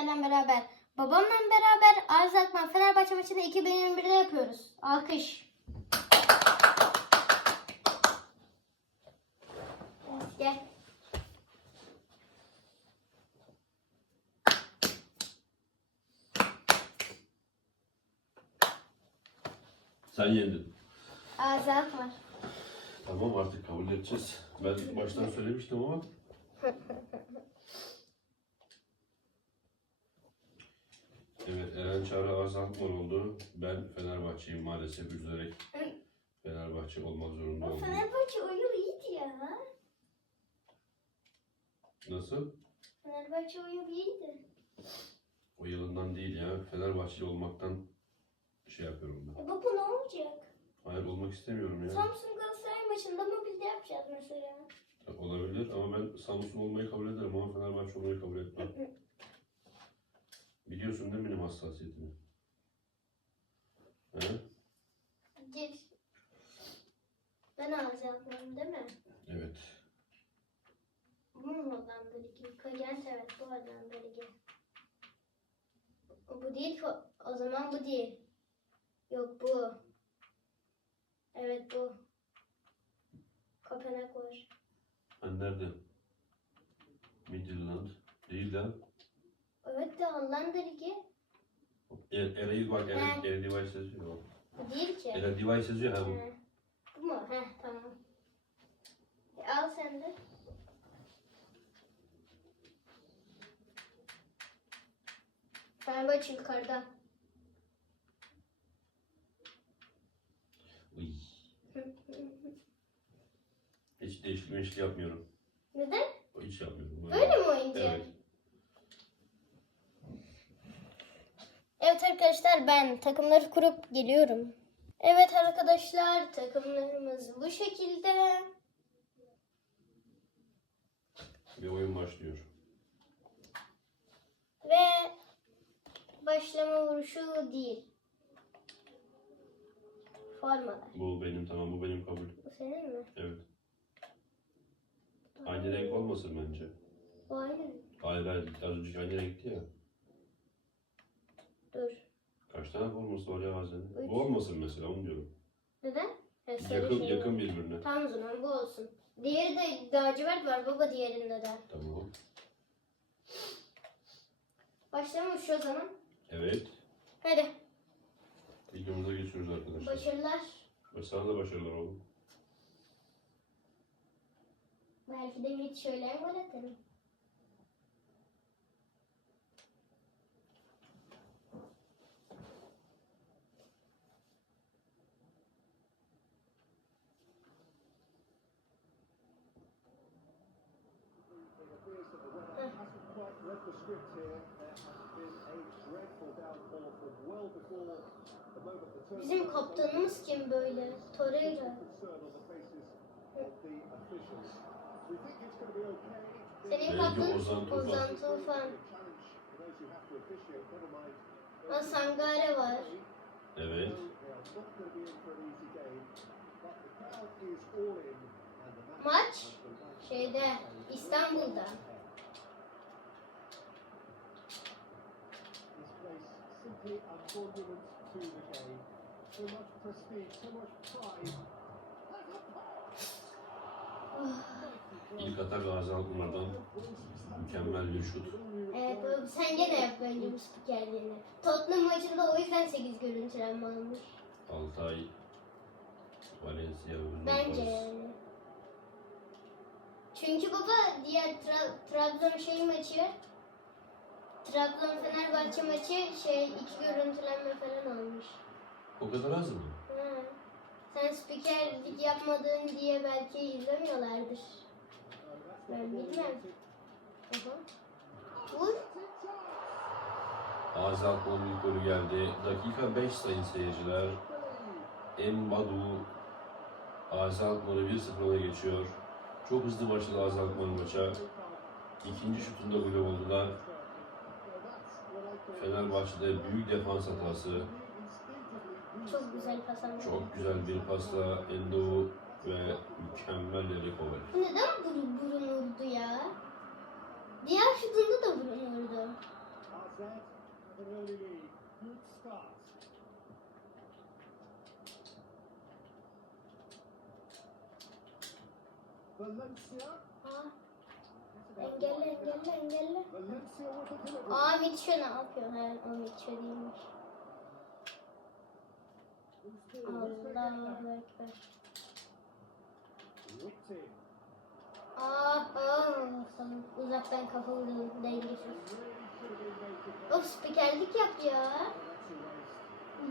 sizlerle beraber. Babamla beraber Arz Akman Fenerbahçe maçını 2021'de yapıyoruz. Alkış. Gel. Sen yendin. Arz Akman. Tamam artık kabul edeceğiz. Ben baştan söylemiştim ama. Evet Eren Çağrı Arzakman oldu. Ben Fenerbahçe'yim maalesef üzülerek Fenerbahçe olmak zorunda O oldum. Fenerbahçe oyunu iyiydi ya. Nasıl? Fenerbahçe oyunu iyiydi. O yılından değil ya. Fenerbahçeli olmaktan şey yapıyorum ben. E baba ne olacak? Hayır olmak istemiyorum ya. Samsun Galatasaray maçında mobilde yapacağız mesela. Olabilir ama ben Samsun olmayı kabul ederim ama Fenerbahçe olmayı kabul etmem. Biliyorsun değil mi benim hassasiyetimi? He? Gir. Ben alacaktım değil mi? Evet. Bu mu Hollanda Ligi? Kagent evet bu Hollanda Ligi. Bu değil o- O zaman bu değil. Yok bu. Evet bu. Kopenhag var. Ben nerede? Midland. Değil lan. Evet de Hollanda Ligi. Er, Eray'ı bak, He. Eren Device yazıyor. Bu değil ki. Eren Device yazıyor ha bu. He. Bu mu? Heh tamam. E, al sen de. Fenerbahçe yukarıda. Uy. Hiç değişik meşik yapmıyorum. Neden? Hiç yapmıyorum. Böyle mi oynayacağız? Evet. Evet arkadaşlar ben takımları kurup geliyorum. Evet arkadaşlar takımlarımız bu şekilde. Bir oyun başlıyor. Ve başlama vuruşu değil. Formalar. Bu benim tamam bu benim kabul. Bu senin mi? Evet. Aynı renk olmasın bence. Bu aynı. Hayır hayır az önce aynı renkti ya. Dur. Kaç tane forması var ya bazen? Üç. Bu olmasın mesela onu diyorum. Neden? Sarı Yakın, şey yakın birbirine. Tamam o zaman bu olsun. Diğeri de lacivert var baba diğerinde de. Tamam. Başlama vuruşu o zaman. Evet. Hadi. Videomuza geçiyoruz arkadaşlar. Başarılar. Ve sana da başarılar oğlum. Belki de bir şöyle gol atarım. Bizim kaptanımız kim böyle? Torreira. Senin kaptanın Ozan Tufan. Ozan Tufan. Ha, Sangare var. Evet. Maç. Şeyde İstanbul'da. İlk atak Gazi Alkmaar'dan mükemmel bir şut. Evet sen gene yap bence bu spikerliğini. Tottenham maçında o yüzden 8 görüntülenme almış. Altay, Valencia, Bence yani. Çünkü baba diğer Tra- Trabzon şey maçı Trabzon Fenerbahçe maçı şey iki görüntülenme falan almış. O kadar az mı? Ha. Sen spikerlik yapmadın diye belki izlemiyorlardır. Ben bilmem. Aha. Vur. Alkmaar'ın ilk golü geldi. Dakika 5 sayın seyirciler. Embadu Gazi Alkmaar'ı 1-0 öne geçiyor. Çok hızlı başladı Gazi Alkmaar maça. İkinci şutunda golü oldular. Fenerbahçe'de büyük defans hatası. Çok güzel pas. Çok güzel bir pasla Endo ve mükemmel Kovac. Bu neden burun burun vurdu ya? Diğer şutunda da burun vurdu. an early lead. Good start. Valencia. Aa, engelle engelle engelle. Aa Mitchell ne yapıyor? He, o Mitchell değilmiş. Get Allahu? Ekber. Aa. Uzaktan kafa vurdum. Dengesiz. Of spikerlik yap ya.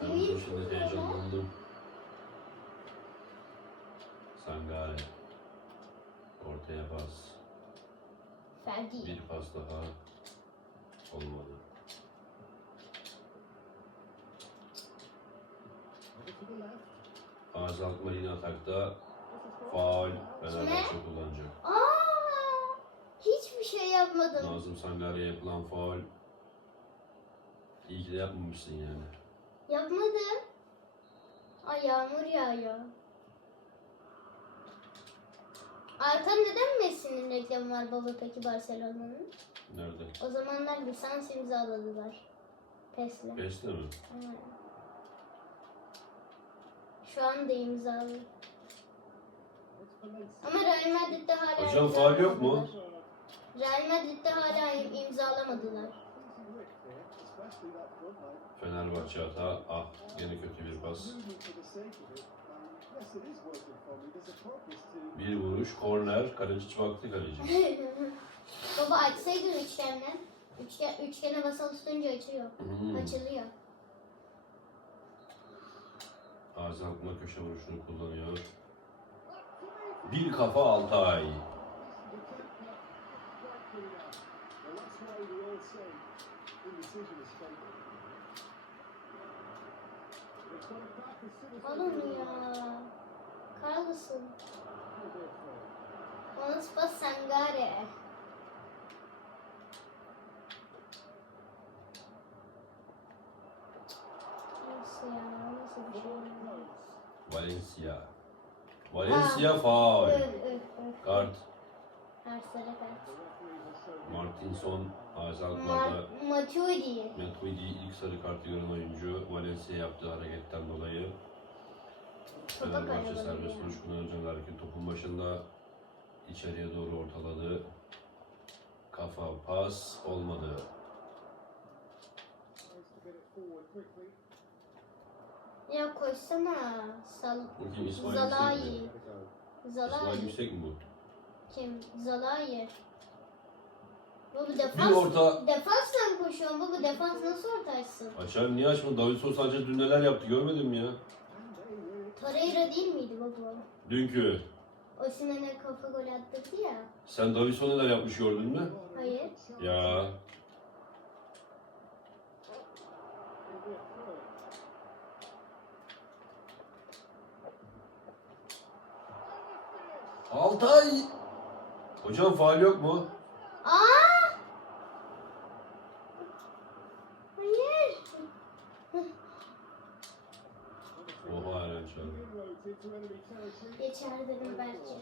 Heyecanlandım. Sangare. Ortaya pas. Ferdi. Bir pas daha. Olmadı. Azaltma yine atakta. Faul. Fenerbahçe kullanacak. Aa, hiçbir şey yapmadım. Nazım Sangare'ye yapılan faul. İyi ki de yapmamışsın yani. Yapmadım. Ay yağmur yağıyor. Arkan neden Messi'nin reklamı var baba peki Barcelona'nın? Nerede? O zamanlar lisans imzaladılar. PES'le. Beşte mi? Ha. Şu anda imzalı. Ama Real Madrid'de hala Hocam faul yok mu? Real Madrid'de hala im- imzalamadılar. Fenerbahçe hata. Ah yine kötü bir pas. Bir vuruş, korner, kaleci hiç baktı kaleci. Baba açsaydın üçgenden. Üçgen, üçgene basılı tutunca açıyor. Hmm. Açılıyor. Azaltma köşe vuruşunu kullanıyor. Bir kafa Altay. Oğlum ya. Carlos'un. Will be a throw. Onus pas Sangare. Nasıl ya? Nasıl bir şey? Valencia. Valencia faul. Kart. Martinson Ma Matuidi. Matuidi ilk sarı kartı gören oyuncu Valencia yaptığı hareketten dolayı Fenerbahçe serbest vuruş kullanacaklar topun başında içeriye doğru ortaladı. Kafa pas olmadı. Ya koşsana. Sal Zalai. İsmail Zalai. Yüksek mi bu? Kim? Zalai. Baba Bir defans, orta defansla koşuyorum. Baba defans nasıl orta açsın? açar niye açmadın? Davinson sadece dün neler yaptı görmedin mi ya? Torreira değil miydi baba? Dünkü. Osimhen'e kafa gol attırdı ya. Sen Davinson neler yapmış gördün mü? Hayır. Ya. Altay! Hocam faal yok mu? Aa! Hayır. Oha Eren territory. Geçer dedim belki.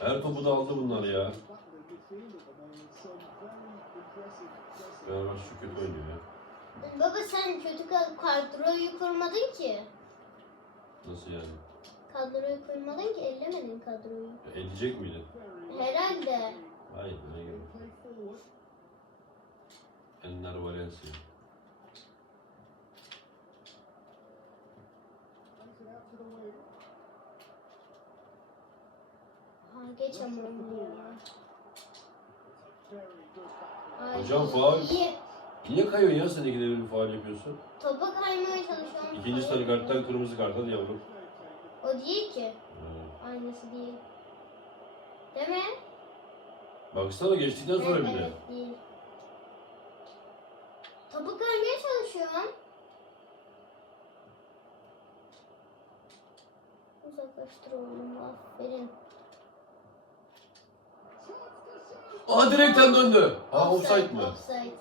Her topu da aldı bunlar ya. Fenerbahçe çok kötü oynuyor ya. Baba sen kötü ka- kadroyu kurmadın ki. Nasıl yani? Kadroyu kurmadın ki ellemedin kadroyu. Edecek miydin? Herhalde. Hayır ne play forward. Enner Valencia. Ha geç ama onu ya. Ay, Hocam faul. iyi. Niye kayıyorsun ya sen ikide bir faal yapıyorsun? Topa kaymaya çalışıyorum. İkinci sarı karttan kırmızı kart hadi yavrum. O değil ki. Aynısı değil. Değil mi? Baksana geçtikten sonra evet, bir de. evet, değil. Topu kaymaya çalışıyorum. Uzaklaştır oğlum aferin. Aha direkten döndü. Ha offside mı? Offside.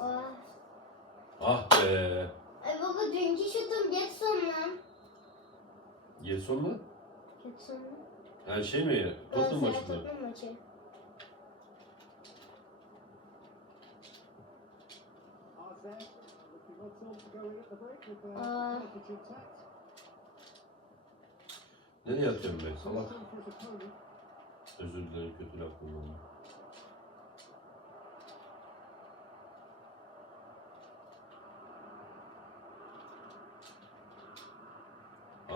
Aa. Ah be. Ay baba dünkü şutum geç. Giresun mu? Giresun mu? Her şey mi? Tottenham maçı mı? Tottenham maçı. Aa. Nereye atıyorum ben? Salak. Özür dilerim kötü laf kullandım.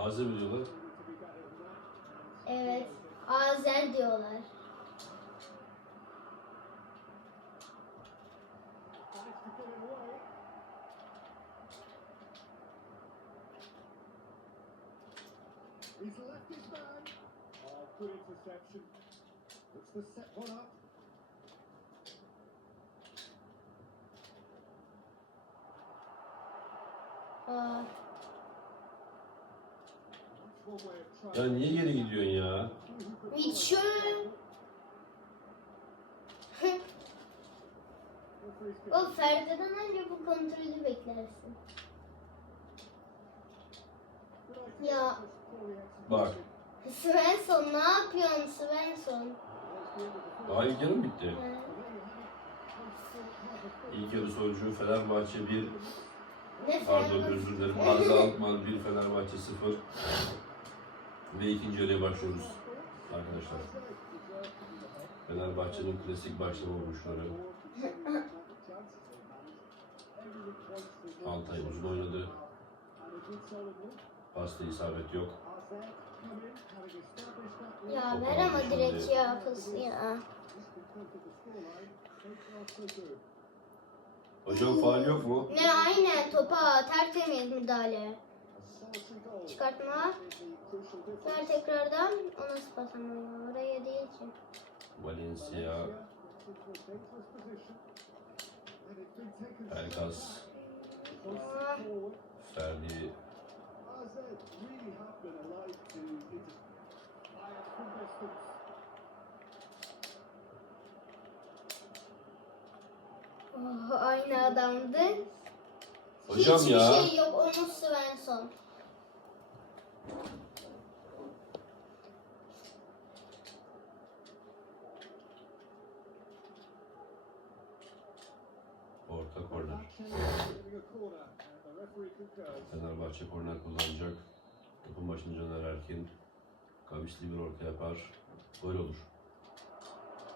Azer mi diyorlar? Evet. Azer diyorlar. He's left his man. Oh, good interception. Looks to set one up. Uh. Ya niye geri gidiyorsun ya? İçiyorum. o Ferdi'den önce bu kontrolü beklersin. Ya. Bak. Svensson ne yapıyorsun Svensson? Hayır canım bitti. Ha. İlk yarı sonucu Fenerbahçe 1. Ne Pardon özür dilerim. Arda Altman 1, Fenerbahçe 0. Ve ikinci yarıya başlıyoruz arkadaşlar. Fenerbahçe'nin klasik başlama vuruşları. Altay uzun oynadı. Pasta isabet yok. Ya ver ama direkt ya pası ya. Hocam faal yok mu? Ne aynen topa tertemiz müdahale. Çıkartma. Ver tekrardan. Ona basamıyor. Oraya değil ki. Valencia. Pelkas. Ferdi. Oh, aynı adamdı. Hocam Hiçbir ya. şey yok. Onu Svensson. Fenerbahçe korner kullanacak. Topun başında Caner Erkin. Kavisli bir orta yapar. Gol olur.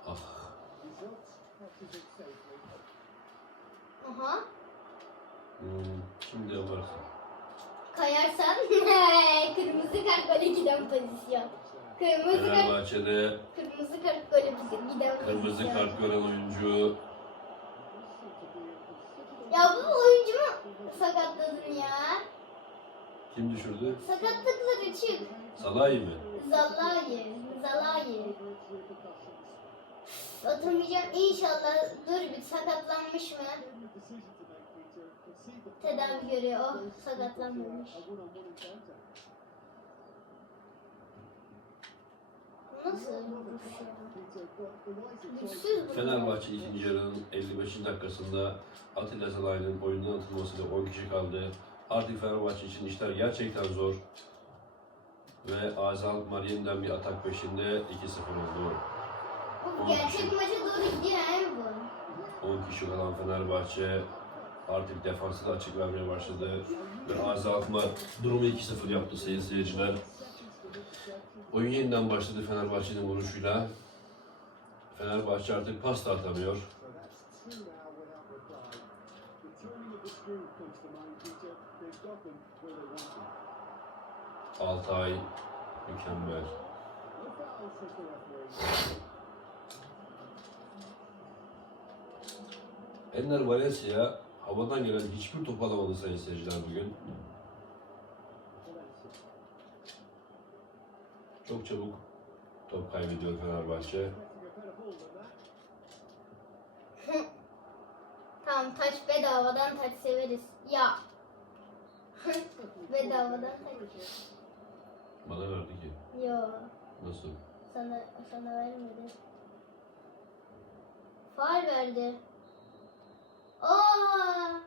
Ah. Aha. Hmm, şimdi yaparsın. Kayarsan kırmızı kart gole giden pozisyon. Kırmızı kart, Fenerbahçe'de kırmızı kart gole giden pozisyon. kırmızı kart gören oyuncu Ya bu oyuncu mu sakatladın ya? kim düşürdü? Sakatlıkları çık. Salah'ı mı? Zalai, Zalai. Atamayacağım inşallah. Dur bir sakatlanmış mı? Tedavi görüyor. Oh sakatlanmamış. Nasıl? Güçsüz. Fenerbahçe ikinci yarının 55. dakikasında Atilla Salah'ın oyundan atılmasıyla 10 kişi kaldı. Artık Fenerbahçe için işler gerçekten zor. Ve Azal Marien'den bir atak peşinde 2-0 oldu. Bu gerçek maça doğru gidiyor bu. 10 kişi kalan Fenerbahçe artık defansı da açık vermeye başladı. Ve azaltma durumu 2-0 yaptı sayın seyirciler. Oyun yeniden başladı Fenerbahçe'nin vuruşuyla. Fenerbahçe artık pas da atamıyor. Altay mükemmel. Ender Valencia havadan gelen hiçbir top alamadı sayın seyirciler bugün. Çabuk top kaybediyor Fenerbahçe. Tamam taç bedavadan taç severiz. Ya. bedavadan taç. Bana verdi ki. Yo. Nasıl? Sana, sana vermedi. Faal verdi. Aa!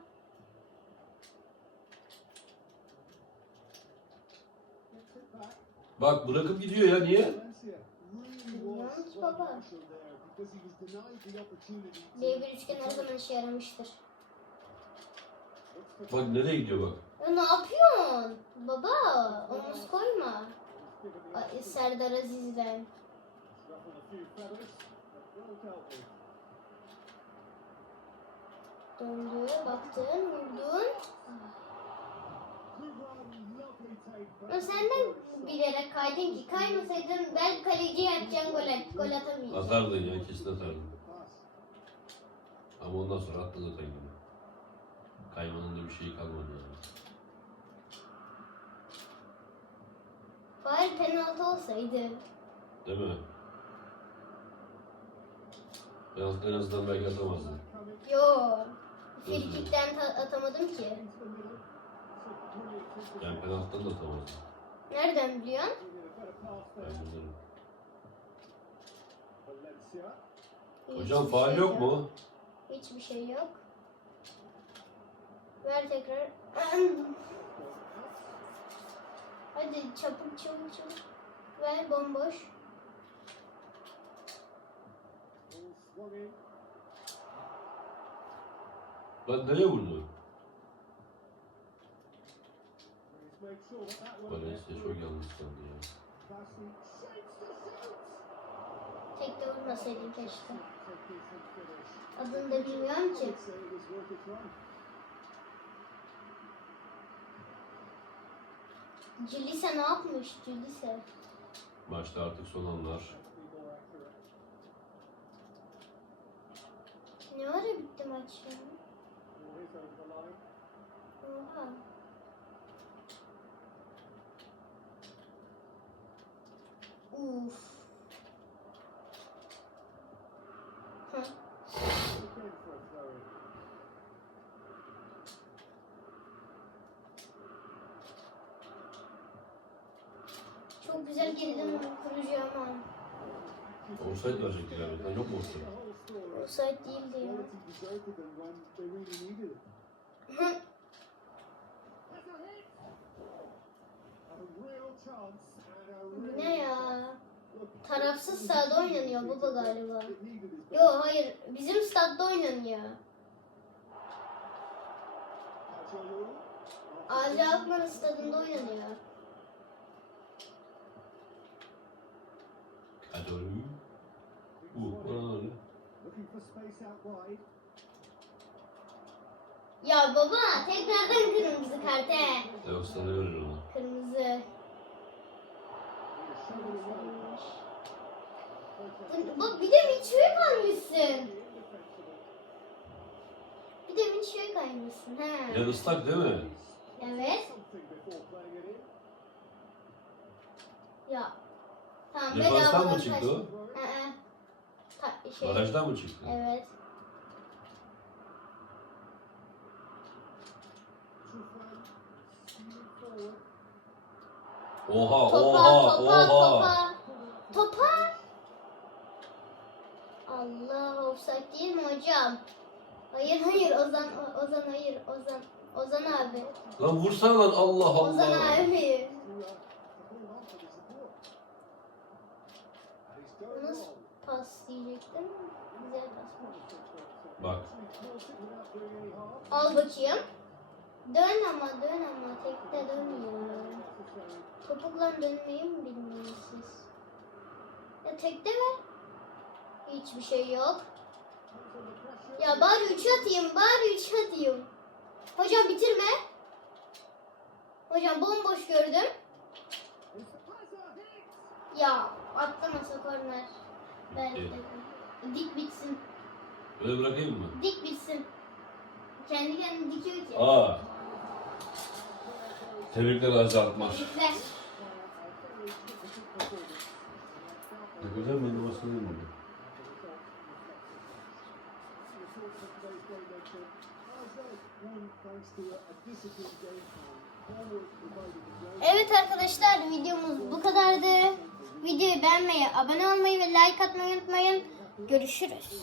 Bak bırakıp gidiyor ya niye? Baba. Dev bir üçgen o zaman işe yaramıştır. Bak nereye gidiyor bak. Ya ne yapıyorsun? Baba omuz koyma. Ay, Serdar Aziz'den. Döndü, baktın, vurdun sen de bilerek kaydın ki kaymasaydın belki kaleci yapacaksın gol, at, gol atamayacaksın. Atardın ya kesin atardın. Ama ondan sonra attı zaten gibi. Kaymanın da bir şeyi kalmadı yani. Bari penaltı olsaydı. Değil mi? Penaltı en azından belki atamazdın. Yo. Frikikten ta- atamadım ki. Yani penaltıdan da atamazdın. Nereden biliyorsun? Ben bilirim. Hocam Hiçbir faal şey yok mu? Hiçbir şey yok. Ver tekrar. Hadi çabuk çabuk çabuk. Ver bomboş. Lan nereye vurdu? Valencia çok yanlış kaldı ya. Tek de vurmasaydın keşke. Adını da bilmiyorum ki. Cilise ne yapmış Cilise? Maçta artık son anlar. Ne ara bitti maç ya? Oha. Uf. Hı. Çok güzel geriden kuracağım ama. Offside verecekler galiba. Yok mu story. Offside değildi ya. Bu ne ya? Tarafsız sahada oynanıyor baba galiba. Yo hayır bizim statta oynanıyor. Azi Akman stadında oynanıyor. Bana öyle. Looking for space out wide. Ya baba tekrardan kırmızı kart he. Yok sana verir onu. Kırmızı. Bak bir de Mitchell'e kaymışsın. Bir de Mitchell'e kaymışsın he. Ya ıslak değil mi? Evet. Ya. Tamam Defanstan mı çıktı o? Hı hı. Şey. Barajdan mı çıktı? Evet. Oha Topa oha topa oha. topa. Topa. Allah offside değil mi hocam? Hayır hayır Ozan Ozan hayır Ozan Ozan abi. Lan vursana lan Allah Ozan Allah. abi. He's going Nasıl pas diyecektim. Güzel pas. Bak. Al bakayım. Dön ama dön ama tekte dönmüyor. Topukla dönmeyi mi bilmiyorsunuz siz? Ya tekte ver. Hiçbir şey yok. Ya bari üç atayım, bari üç atayım. Hocam bitirme. Hocam bomboş gördüm. Ya atlamasa korner. Belki de. Dik bitsin. Böyle bırakayım mı? Dik bitsin. Kendi kendine dikiyor ki. Aa. Tebrikler Aziz Akmar. Dikler. A very difficult performance. Ne güzel mi? Numarasını bilmiyorum. Evet arkadaşlar videomuz bu kadardı. Videoyu beğenmeyi, abone olmayı ve like atmayı unutmayın. Görüşürüz.